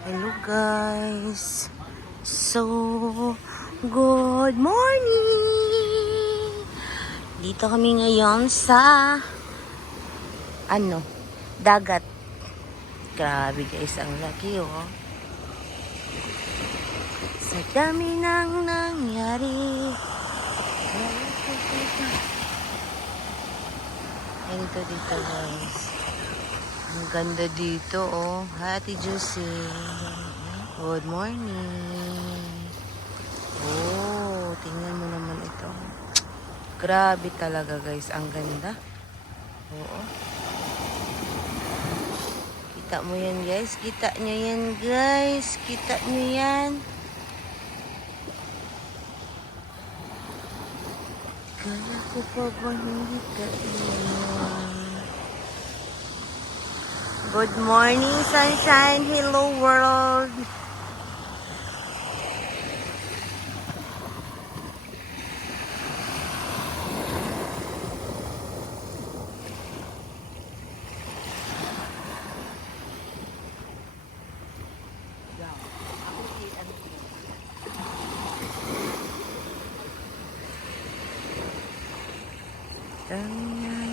Hello guys. So, good morning. Dito kami ngayon sa ano, dagat. Grabe guys, ang laki oh. Sa dami nang nangyari. Ay, dito, dito guys. Ang ganda dito, oh. Hi, Ate Juicy. Good morning. Oh, tingnan mo naman ito. Grabe talaga, guys. Ang ganda. Oo. Kita mo yan, guys. Kita nyo yan, guys. Kita nyo yan. Kaya ko pa ba hindi ka Good morning, sunshine. Hello, world. Na